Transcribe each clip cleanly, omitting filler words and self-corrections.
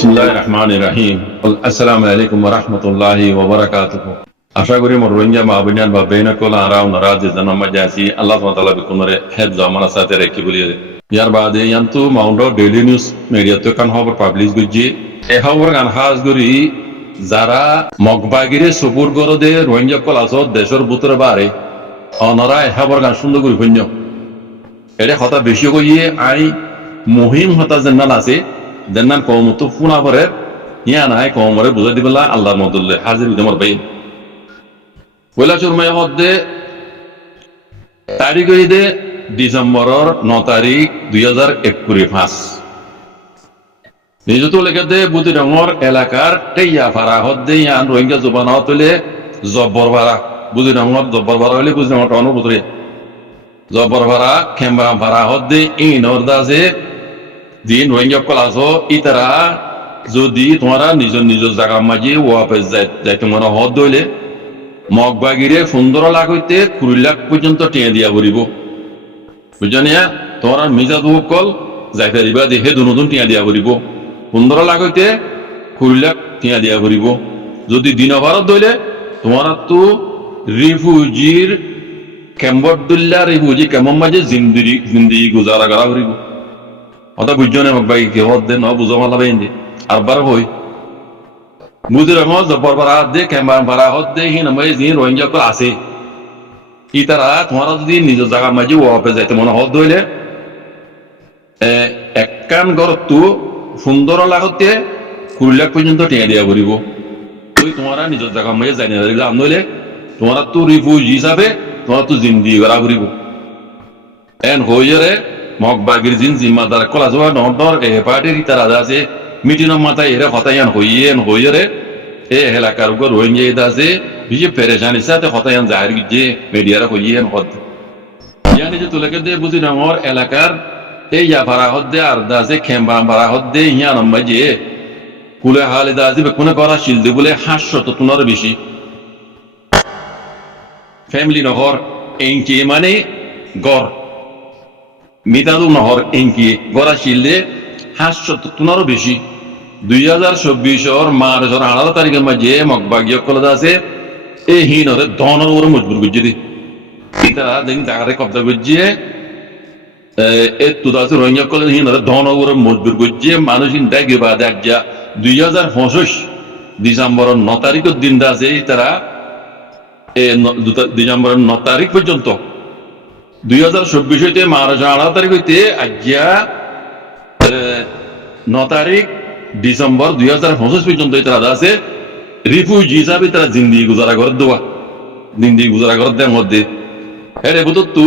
বিসমিল্লাহির রহমানির রহিম। আসসালামু আলাইকুম ওয়া রাহমাতুল্লাহি ওয়া বারাকাতুহু। আশা করি মোর রোহিঙ্গা মা বোনিয়ান বা বেনাকল আরাও নারাজ জানাম জাসি আল্লাহ সুবহানাহু ওয়া তাআলা বিকুনরে হেফজ আমানা সাথে রেখে বলি ইয়ার বাদে ইয়ান্তু মাউন্ড ডেইলি নিউজ মিডিয়া তো কান খবর পাবলিশ গুজি এ খবর গান হাজ গরি যারা মগবাগিরে সুপুর গরদে রোহিঙ্গা কল আসত দেশের ভিতরে বারে অনরা এ খবর গান সুন্দর করি হইন্য এটা কথা বেশি কইয়ে আই মুহিম হতা জেন্নাল আছে জেন্নাল কওমতো ফুনা পরে ইয়া নাই কওমরে বুঝাই দিবেলা আল্লাহর মদুল্লে হাজির দিমর ভাই পয়লা চুরমায় মধ্যে তারিখ হইদে ডিসেম্বরের 9 তারিখ 2021 নিজত লেখাতে বুতি রঙর এলাকার টেইয়া ফারা হদ্দে ইয়ান রোহিঙ্গা জবান হতলে জব্বর ভাড়া বুতি রঙর জব্বর ভাড়া হলে বুঝি রঙর টানো বুতরে জব্বর ভাড়া খেমরা ভাড়া হদ্দে ইন অর্দাজে দিন রোহিঙ্গা কলাস ইতারা যদি তোমারা নিজ নিজ জায়গা মাঝে ওয়াপেস যাই তোমার হদ দইলে মগবাগিরে 15 লাখ হইতে 20 লাখ পর্যন্ত টেনে দিয়া পড়িব বুঝানিয়া তোমরা মিজাদ কল যাই পারিবা যে হে দুনুদুন টিয়া দিয়া পড়িব 15 লাখ হইতে 20 লাখ টিয়া দিয়া পড়িব যদি দিন ভারত দইলে তোমরা তো রিফিউজির ক্যাম্বরদুল্লাহ রিফিউজি কেমন মাঝে জিন্দিগি গুজারা করা পড়িব অত বুঝজনে মগবাগি কে হদ দে ন বুঝা মালা বেঁধে আর বার হই বুঝি রঙ জব্বর ভাড়া দে ক্যাম্বার ভাড়া হদ দে হিন আমি যিনি রোহিঙ্গা কল আছে ইতারা তোমারা যদি নিজ জায়গা মাঝে ওয়াপে যাইতে মনে হদ দইলে একখান ঘর তো 15 লাখ হতে 20 লাখ পর্যন্ত টেনে দিয়া পড়িব তুই তোমারা নিজ জায়গা মাঝে যাই না নইলে তোমারা তো রিফিউজি হিসাবে তোমার তো জিন্দি করা পড়িব এন হইরে মগবাগির জিন জিম্মাদার কলা যাওয়া নর এ পার্টির ইতারা আছে মিটিং মাথায় এরা হতায়ান হইরে এ এলাকার উপর রোহিঙ্গা এটা আছে বিজে পেরেশানির সাথে হতায়ান জাহির যে মিডিয়ারা হইয়েন হদ ইয়ানি যে তুলেকে দে বুঝি রঙর এলাকার এই ইয়া ভাড়া হদ্দে আর দাসে খেম্বা ভাড়া হদ্দে ইয়া নম্বর যে কুলে হালে দাসে কোনে করা শিলদে বলে 500 টনের বেশি ফ্যামিলি নহর এনকি মানে গড় মিতাদু নহর এনকি গড়া শিলদে 500 টনেরও বেশি 2024 মার্চের 18 তারিখের মাঝে মগবাগিয়া কলেজ আছে এই হিনরে ধনের উপরে মজবুর করছে দি ইতারা দিন জায়গাতে কবজা করছে তুদাসে রোহিঙ্গা কলেজ হিনরে ধনের উপরে মজবুর করছে মানুষ দেখে বা দেখ যা 2025 ডিসেম্বরের 9 তারিখের দিন আছে তারা ডিসেম্বরের 9 তারিখ পর্যন্ত 2024 হইতে মার্চের 18 তারিখ হইতে আজ্ঞা 9 তারিখ ডিসেম্বর 2025 পর্যন্ত তারা আছে রিফিউজি হিসাবে তারা জিন্দিগি গুজারা করে দেওয়া জিন্দিগি গুজারা করে দেওয়ার মধ্যে হ্যাঁ বুঝতো তো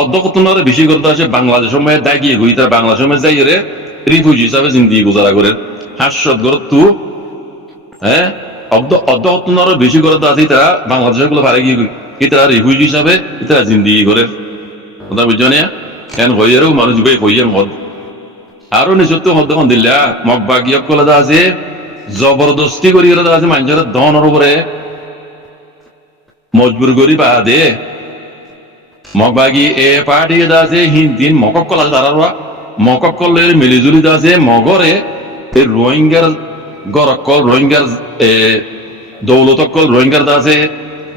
অর্ধকতনের বেশি করতে আছে বাংলাদেশের মেয়ে দাগিয়ে গই তারা বাংলাদেশের মেয়ে যাই রে রিফিউজি হিসাবে জিন্দিগি গুজারা করে হাস্যত করে তো হ্যাঁ অর্ধকতনের বেশি করতে আছে তারা বাংলাদেশের গুলো পারে গিয়ে গই তারা রিফিউজি হিসাবে তারা জিন্দিগি করে কথা বুঝছো না এন হইয়ারও মানুষ বে হইয়ার মদ আরো নিজত্ব হদ দিল্লা মগবাগিয়া কলেজ আছে জবরদস্তি করি আছে মানুষের ধনের উপরে মজবুর করি বা দে মগবাগি এ পার্টি আছে হিন্দিন মকক কলা দাঁড়ারা মকক কলে মিলিজুলি আছে মগরে এই রোহিঙ্গার গরকল রোহিঙ্গার দৌলতকল রোহিঙ্গার আছে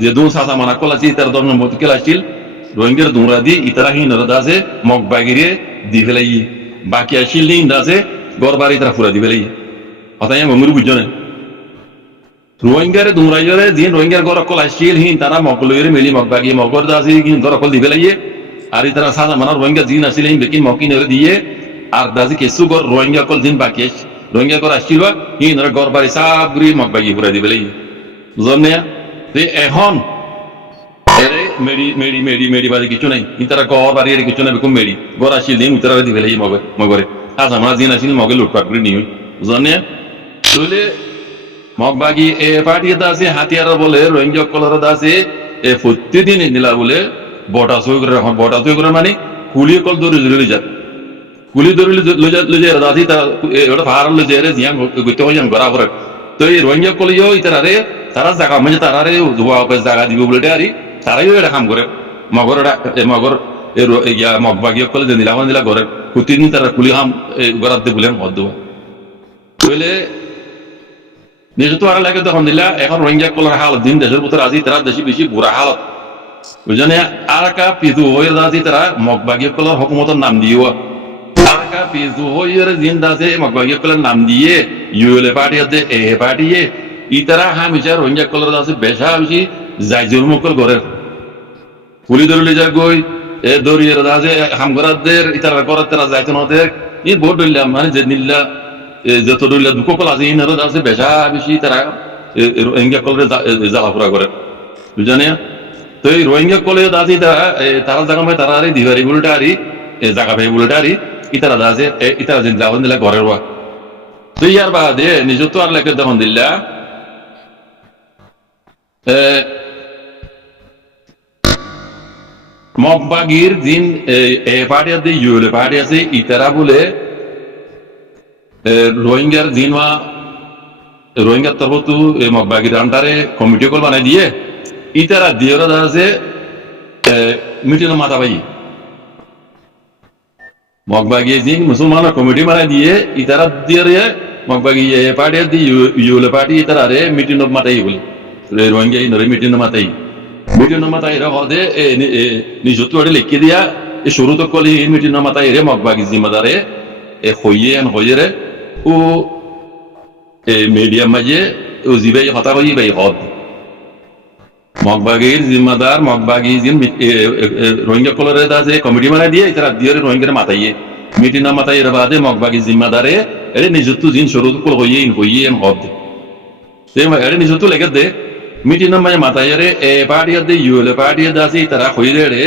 যে দু সাসা মানা কল আছে তার দম মতকেল আসছিল রোহিঙ্গার দুমরা দি ইতারা হিনরা আছে মগবাগিরে দি ফেলাই বাকি আসিল দিন আছে গড় বাড়ি তারা ফুরা দি ফেলাই হতাই মঙ্গুর বুঝছো না রোহিঙ্গারে দুমরাইরে দিন রোহিঙ্গার গড় কল আসিল হিন তারা মকলইরে মিলি মগবাগি মগর দাসি কিন গড় কল দি ফেলাই আর ইতারা সাসা মানা রোহিঙ্গা দিন আসিল হিন বেকিন মকিনরে দিয়ে আর দাসি কেসু গড় রোহিঙ্গা কল দিন বাকি রোহিঙ্গা গড় আসিল হিনরা গড় বাড়ি সাবরি মগবাগি ফুরা দি ফেলাই বুঝলেন না এখন মেরি মেরি মেরি মেরি বাজে কিছু নাই ইতারা ঘর বাড়ি কিছু নাই বেকুম মেরি ঘর আসিল দিন উত্তরা দি ফেলাই মগরে আজ আমরা দিন আসিল মগে লুটপাট করে নিই বুঝলেন না তাহলে মগবাগি এ পার্টি আছে হাতিয়ার বলে রোহিঙ্গা কলর আছে এ প্রতিদিন নিলা বলে বটা সই করে মানে কুলি কল ধরে ধরে যাত কুলি ধরে লজা দাসি তারা ওটা ভাড়া লজে রে জিয়াং গইতে হইয়াং গড়া করে তো এই রোহিঙ্গা কলিও ইতারে তারা জায়গা মানে তারারে জায়গা দিব বলে আরি তারাইও এটা কাম করে মগর মগবাগিয়া কলে দিলা দিলা করে প্রতিদিন তারা কুলি হাম গড়াতে বলেন মদ দেওয়া বলে নিজে তো আর লাগে তখন দিলা এখন রোহিঙ্গা কলার হালত দিন দেশের ভিতরে আজি তারা দেশি বেশি বুড়া হালত বুঝনে আর কা পিছু হয়ে আজি তারা মগবাগী কলার হকুমতের নাম দিও আর কা পিছু হয়ে দিন দাসে মগবাগী কলার নাম দিয়ে ইউএলএ পার্টি আছে এ পার্টিয়ে ই তারা হামিশা রোহিঙ্গা কলার দাসে বেশা বেশি যাই জন্মকল করে পুলি ধরলে যা গই এ দরিয়ের দাসে হামগরাদের ইতারা করার তারা যাইতো না ই ভোট ধরলাম মানে যে নিল্লা যত ধরলে দুঃখ কল আছে ইনারও দাসে বেশা বেশি তারা রোহিঙ্গা কলরে জ্বালাপোড়া করে বুঝানে তো এই রোহিঙ্গা কলে দাসি তারা জায়গা মানে তারা দিবারি বলটা আরি জায়গা ভাই বলটা আরি ইতারা দাসে ইতারা যে যাওয়ান দিলা ঘরের বা তো ইয়ার বাদে নিজে তো আর লেখে তখন দিল্লা মগবাগির দিন এ পার্টি আছে ইউএলএ পার্টি আছে ইতারা বলে রোহিঙ্গার দিন রোহিঙ্গার তরফ তো মগবাগির আন্ডারে কমিটি কল বানাই দিয়ে ইতারা দিয়ে আছে মিটিং মাথা পাই মগবাগি দিন মুসলমানের কমিটি বানাই দিয়ে ইতারা দিয়ে মগবাগি পার্টি ইউএলএ পার্টি ইতারা রে মিটিং মাথাই বলে রোহিঙ্গা ইনরে মিটিং মাথাই মিটিং মাথাই হদে নিজত্ব লিখে দিয়া এই শুরু তো কলি মিটিং মাথাই রে মগবাগি জিম্মাদারে হইয়ে রে ও মিডিয়াম মাঝে ও জিবাই হতা হই বাই হদ মগবাগির জিম্মাদার মগবাগি জিন রোহিঙ্গা কলরে দাসে কমিটি বানাই দিয়ে ইতারা দিয়ে রোহিঙ্গার মাথাইয়ে মিটিং মাথাই এর বাদে মগবাগি জিম্মাদারে এর নিজত্ব জিন শুরু কল হইয়ে হদ এর নিজত্ব লেগে দে মিটিং মাঝে মাথাই রে এ পার্টি দে ইউএলএ পার্টি দাসে তারা হইলে রে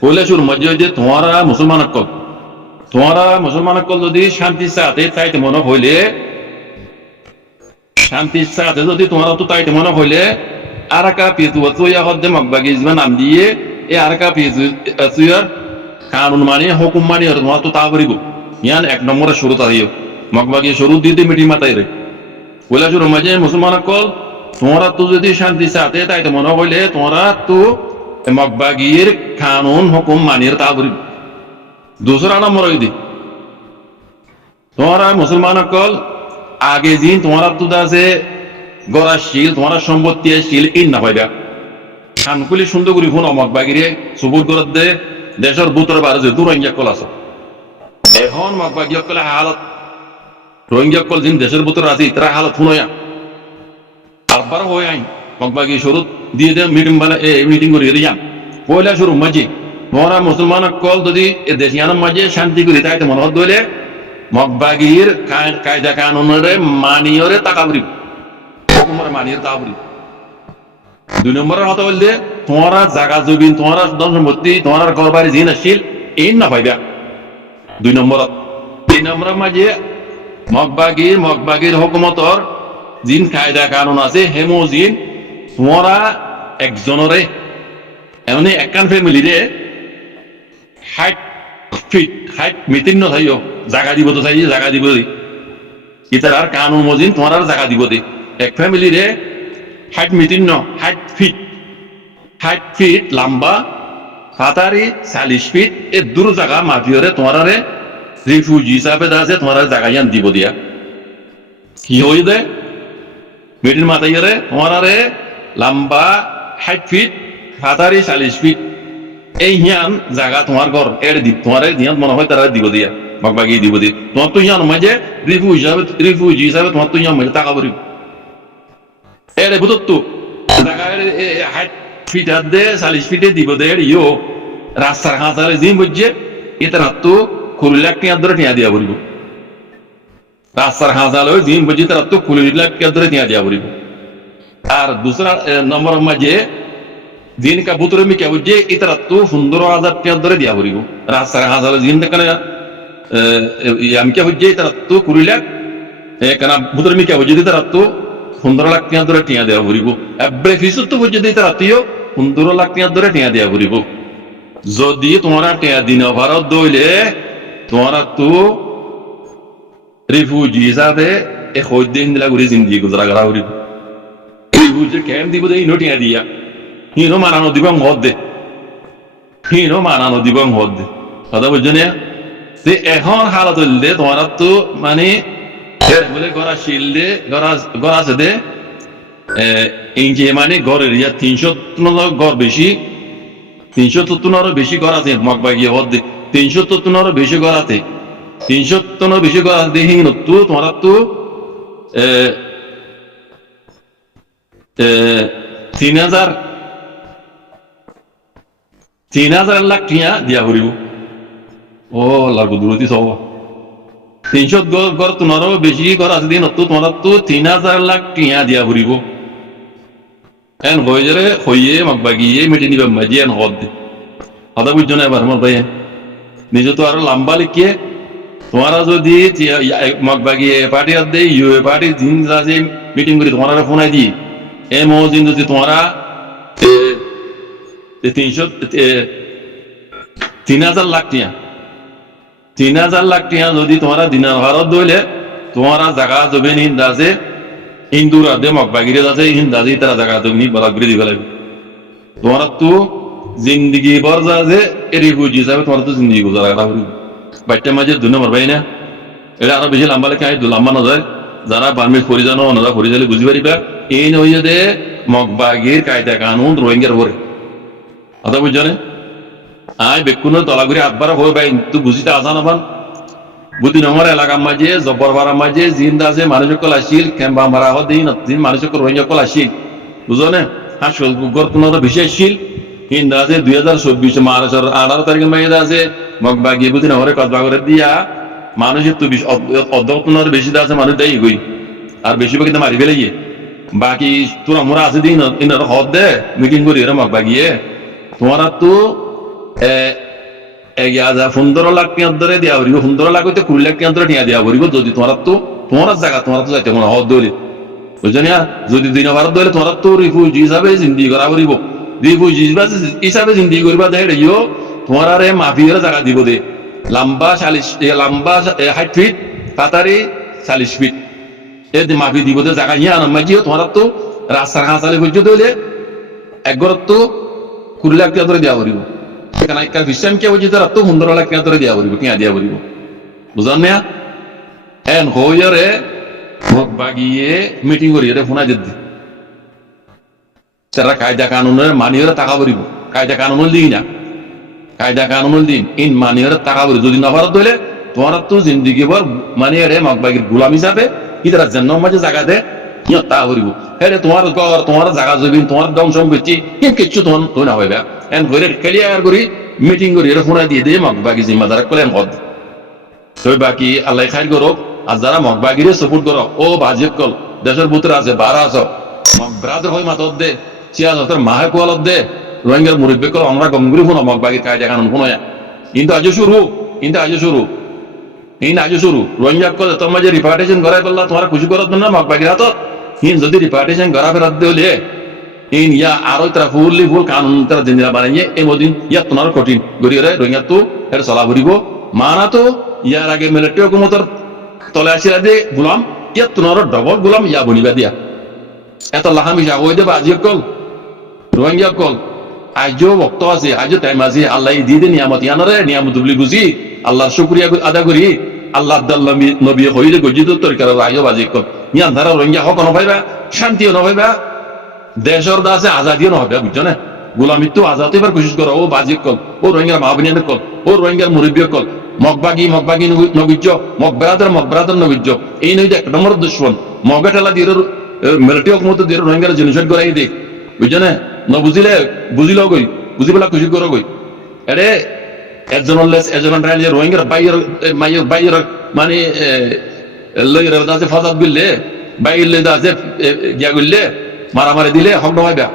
পয়লা শুরু মধ্যে যে তোমারা মুসলমান কল তোমারা মুসলমান কল যদি শান্তির সাথে চাইতে মনে হইলে শান্তির সাথে যদি তোমারা তো তাইতে মনে হইলে আর কা পিছু তুইয়া হদ্দে মগবাগি জিমা নাম দিয়ে এ আর কা পিছু তুইয়ার কানুন মানি হুকুম মানি আর তোমার তো তা করিব ইয়ান এক নম্বরে শুরু তাইও মগবাগি শুরু দিতে মিটি মাতাই রে পয়লা শুরু মাঝে মুসলমান কল তোমরা তো যদি শান্তির সাথে তাইতে মনে হইলে তোমরা তো মগবাগির কানুন হুকুম মানির তা করিব दूसरा नंबर हुई थी तुम्हारा मुसलमान कल आगे जिन तुम्हारा तुदा से गराशील तुम्हारा সম্পত্তিশীল ইন না পাইবা খানকুলি সুন্দর করে ফোন অমক বাগিরে সুবুর করে দে দেশের ভিতর বাইরে যে রোহিঙ্গা কল আছে এখন মগবাগি কল হালত রোহিঙ্গা কল জিন দেশের ভিতর আছে ইতরা হালত শুনোয়া আরবার হই আই মগবাগি শুরু দিয়ে দে মিটিং করে রিয়াম পয়লা শুরু মাঝে তোমরা মুসলমান কল যদি দেশিয়ানের মাঝে শান্তি করি তাই মনে হত দইলে মগবাগির কায়দা কানুনরে মানিয়রে তাকাবরি হুকুমর মানিয়র তাকাবরি দুই নম্বরের কথা বলতে তোমরা জায়গা জমিন তোমরা ধন সম্পত্তি তোমরা ঘর বাড়ি জিন আসিল এই না পাইবা দুই নম্বরত তিন নম্বরের মাঝে মগবাগির হুকুমতর জিন কায়দা কানুন আছে হেমো জিন তোমরা একজনরে এমনি একান ফ্যামিলি রে 60 ফিট 60 মিটিং ন থাইও জায়গা দিব তো চাই জায়গা দিব ইতার আর কানুন মজিন তোমার আর জায়গা দিব দে এক ফ্যামিলি রে 60 মিটিং ন 60 ফিট লম্বা ফাতারি 40 ফিট এ দূর জায়গা মাফিয়রে তোমার রে রিফিউজি হিসাবে দাসে তোমার জায়গা ইয়ান দিব দিয়া কি হই দে মিটিং মাতাইরে তোমার রে লম্বা 60 ফিট ফাতারি 40 ফিট এই হিয়ান জায়গা তোমার ঘর এর দিব তোমার দিয়ান মনে হয় তারা দিব দিয়া মগবাগি দিব দি তোমার তো হিয়ান মাঝে রিফিউজি হিসাবে তোমার তো হিয়ান মাঝে টাকা ভরিব এর বুঝত তো জায়গা 60 ফিট দে 40 ফিটে দিব দে ইয়ো রাস্তার হাজারে জিম বুঝছে এটা তো কুড়ি লাখ টাকা ধরে টিয়া দিয়া ভরিব রাস্তার হাজারে জিম বুঝছে তারা তো 20 লাখ টাকা ধরে টিয়া দিয়া ভরিব আর দুসরা নম্বর মাঝে জিন কা বুতরে মি কে বুঝে ইতারা তো 15,000 টাকা ধরে দিয়া ভরিব রাস্তার হাজারে জিন দেখানে আমি কে বুঝে ইতারা তো 20 লাখ কেন বুতরে মি কে বুঝে ইতারা তো 15 লাখ টাকা ধরে টিয়া দেওয়া ভরিব এবারে ফিসু তো বুঝে ইতারা তো 15 লাখ টাকা ধরে টিয়া দেওয়া ভরিব যদি তোমরা টিয়া দিন ভারত দইলে তোমরা তো রিফিউজি হিসাবে এ দিন দিলা ঘুরে জিন্দি গুজরা করা ভরিব রিফিউজি কেম দিব দেই নোটিয়া দিয়া হিনো মানানো দিবং হদ্দে কথা বুঝছো না? তে এখন হালত হইলে তোমার তো মানে বলে গড়া শিল দে গড়া আছে দে ইঞ্চি মানে গড়ের ইয়া 300 গড় বেশি 300 বেশি গড় আছে মগবাগিয়ে হদ 300 বেশি গড় আছে 300 বেশি গড় আছে হিং তো তোমার তো 3,000 লাখ টিয়া দিয়া করিব ও আল্লাহর কুদরতি সব 300 গড় তোমারও বেশি গড় আছে দিন তো তোমার তো 3,000 লাখ টিয়া দিয়া করিব এন হয়ে যারে হইয়ে মগবাগিয়ে মেটে নিবে মাজিয়ে হদ কথা বুঝছো না এবার আমার ভাই নিজে তো আরো লম্বা লিখিয়ে তোমারা যদি মগবাগিয়ে পার্টি দে ইউ পার্টি দিন রাজে মিটিং করি তোমার ফোন আই দি এ মহদিন যদি তোমারা 3,000 লাখ টিয়া 3,000 লাখ টিয়া যদি তোমারা দিনের ভারত দইলে তোমারা জায়গা জবে নিন আছে হিন্দুরা দে মগবাগিরে আছে হিন্দাজি তারা জায়গা জমি বলা করে দিবে লাগবে তোমার তো জিন্দগি বর যা যে রিফিউজি হিসাবে তোমার তো জিন্দগি গুজারা করা হবে বাচ্চা মাঝে 2 নম্বর ভাই না এটা আরো বেশি লম্বা লেখা লম্বা না যায় যারা বার্মিজ পরিজানো ওনারা পরিজালে বুঝি পারিবা এই নয় যে মগবাগির কায়দা কানুন রোহিঙ্গার ভরে কথা বুঝছো না আয় বেকুন তলাগুড়ি আটবার হয়ে ভাই তুই বুঝিতে আসা না পান বুদ্ধি নম্বর এলাকার মাঝে জব্বর বাড়ার মাঝে জিন্দা আছে মানুষ সকল আসিল ক্যাম্বা মারা দিন মানুষ সকল রোহিঙ্গা সকল আসিল বুঝো না হাসল গর্তনার বেশি আসিল হিন্দা আছে 2024 মার্চ 18 তারিখের মাঝে আছে মগবাগি বুদ্ধি নম্বরে কতবা করে দিয়া মানুষের তো অর্ধনার বেশি আছে মানুষ দেয় গই আর বেশিরভাগ কিন্তু মারি ফেলে গিয়ে বাকি তোরা মোরা আছে দিন ইনার হদ দে মিটিং করি এরা মগবাগিয়ে তোমার তো 15 লাখ টিয়া ধরে দিয়া পড়ব 15 লাখ হইতে 20 লাখ টিয়া ধরে টিয়া দিয়া পড়ব যদি তোমার তো জায়গা তোমার তো যাইতে কোনো হদ দইলে বুঝছো না যদি দিন ভারত দইলে তোমার তো রিফিউজি হিসাবে জিন্দি করা পড়ব রিফিউজি হিসাবে জিন্দি করবা দেখে ইয়ো তোমার আরে মাফিয়ার জায়গা দিব দে লম্বা 60 ফিট কাতারি 40 ফিট এ মাফি দিব দে জায়গা ইয়া মাঝিও তোমার তো রাস্তার হাঁচালে পর্যন্ত হইলে একগর তো 20 লাখ টিয়া ধরে দিয়া পড়ব একটা বিশ্রাম কে বুঝি তারা তো 15 লাখ টিয়া ধরে দিয়া পড়ব টিয়া দিয়া পড়ব বুঝলেন না এন হইরে মগবাগিয়ে মিটিং করি এটা ফোনা দিদি তারা কায়দা কানুনের মানিয়ে টাকা পড়ব কায়দা কানুন দিই না কায়দা কানুন দিন ইন মানিয়ে টাকা পড়ব যদি না ভারত হইলে তোমার তো জিন্দিগি ভর মানিয়ে রে মগবাগির গোলাম হিসাবে ইতারা জন্ম মাঝে জায়গা দে ইয়া তা পড়ব হ্যাঁ তোমার ঘর তোমার জায়গা জমিন তোমার দম সম্পত্তি কিচ্ছু তোমার তো না হইবা এন ঘরে ক্লিয়ার করি মিটিং করি এটা ফোনা দিয়ে দিয়ে মগবাগি জিম্মাদার করলেন হদ তো বাকি আল্লাহ খাই করো আর যারা মগবাগিরে সাপোর্ট করো ও বাজিব কল দেশের ভিতরে আছে বারা আছো ব্রাদার হয় মাতত দে চিয়া তোর মাহে কোয়ালত দে রোহিঙ্গার মুরব্বী কল আমরা গমগুরি শুনো মগবাগির কায়দা কানুন শুনো কিন্তু আজ শুরু রোহিঙ্গা কল তোর মাঝে রিপার্টেশন করাই পেলা তোমার খুশি করত না মগবাগির হাতত যদি রিপার্টেশন করা ফেরত দিলে ইন ইয়া আরো তারা ফুল কানুন তারা জিনিস বানাইয়ে এই মদিন ইয়া তোমার কঠিন গরিয়রে রোহিঙ্গা তো এটা চলা ঘুরিব মানা তো ইয়ার আগে মিলিটারি হুকুমতর তলে আসিরা দিয়ে গোলাম ইয়া তোমার ডবল গোলাম ইয়া বনিবা দিয়া এত লাহামি যা হয়ে দেবা আজি কল রোহিঙ্গা কল আজও বক্ত আছে আজও টাইম আছে আল্লাহ দিয়ে দিয়ে নিয়ামত ইয়ানরে নিয়ামত বলি বুঝি আল্লাহর শুকরিয়া আদা করি আল্লাহ আব্দাল্লাহ নবী হইলে গজিত তরিকার আজও বাজি কল ইয়ান ধারা রোহিঙ্গা হক নপাইবা শান্তিও নপাইবা দেশের দাসে আজাদিও নহবে বুঝছো না গোলামির তো আজাদ এবার কোশিশ করো ও বাজি কল ও রোহিঙ্গার মাহবিনের কল ও রোহিঙ্গার মুরব্বী কল মগবাগি নবীজ্য মগবরাদার নবীজ্য এই নই এক নম্বর দুশ্মন মগা ঠেলা দিয়ে মিলিটারি হুকুমত দিয়ে রোহিঙ্গার জেনোসাইড করাই দে বুঝছো না বুঝিলে বুঝিল গই বুঝি পেলা খুশি করো গই আরে একজনের লেস একজনের রাইলে রোহিঙ্গার বাইয়ের মানে লইরে দাসে ফাজাদ গিললে বাইলে দাসে গিয়া গিললে মারামারি দিলে হক নহাইবা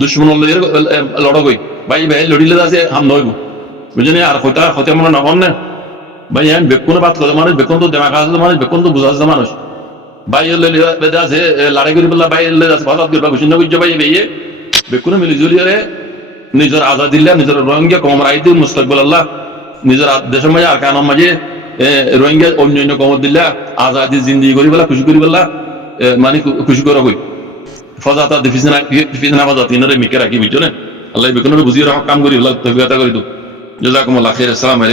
দুশ্মন লড় গই ভাই লড়িলে আছে হাম নহইব বুঝলি আর হতে মনে নকম না ভাই আমি বেকুনে বাদ করে মানুষ বেকুন তো দেমাক আছে মানুষ বেকুন তো বুঝা আছে মানুষ ভাই আছে লড়াই করি পেলা ভাই আছে ভালো ঘোষণা করছে ভাই বেয়ে বেকুনে মিলি জুলিয়ারে নিজের আজাদ দিল্লা নিজের রোহিঙ্গা কম রাই দিন মুস্তাকবল আল্লাহ নিজের দেশের মাঝে আর কানার মাঝে রোহিঙ্গা অন্য কমর দিল্লা আজাদি জিন্দি করি পেলা খুশি করি পেলা মানে খুশি করা বই ফজাতা ফিজনা ফজাত ইনারে মিকে রাখি বুঝছো না আল্লাহ বেকুনে বুঝিয়ে রাখ কাম করি আল্লাহ তৌফিক আতা করি তো জাযাকুমুল্লাহ খাইর। আসসালামু আলাইকুম।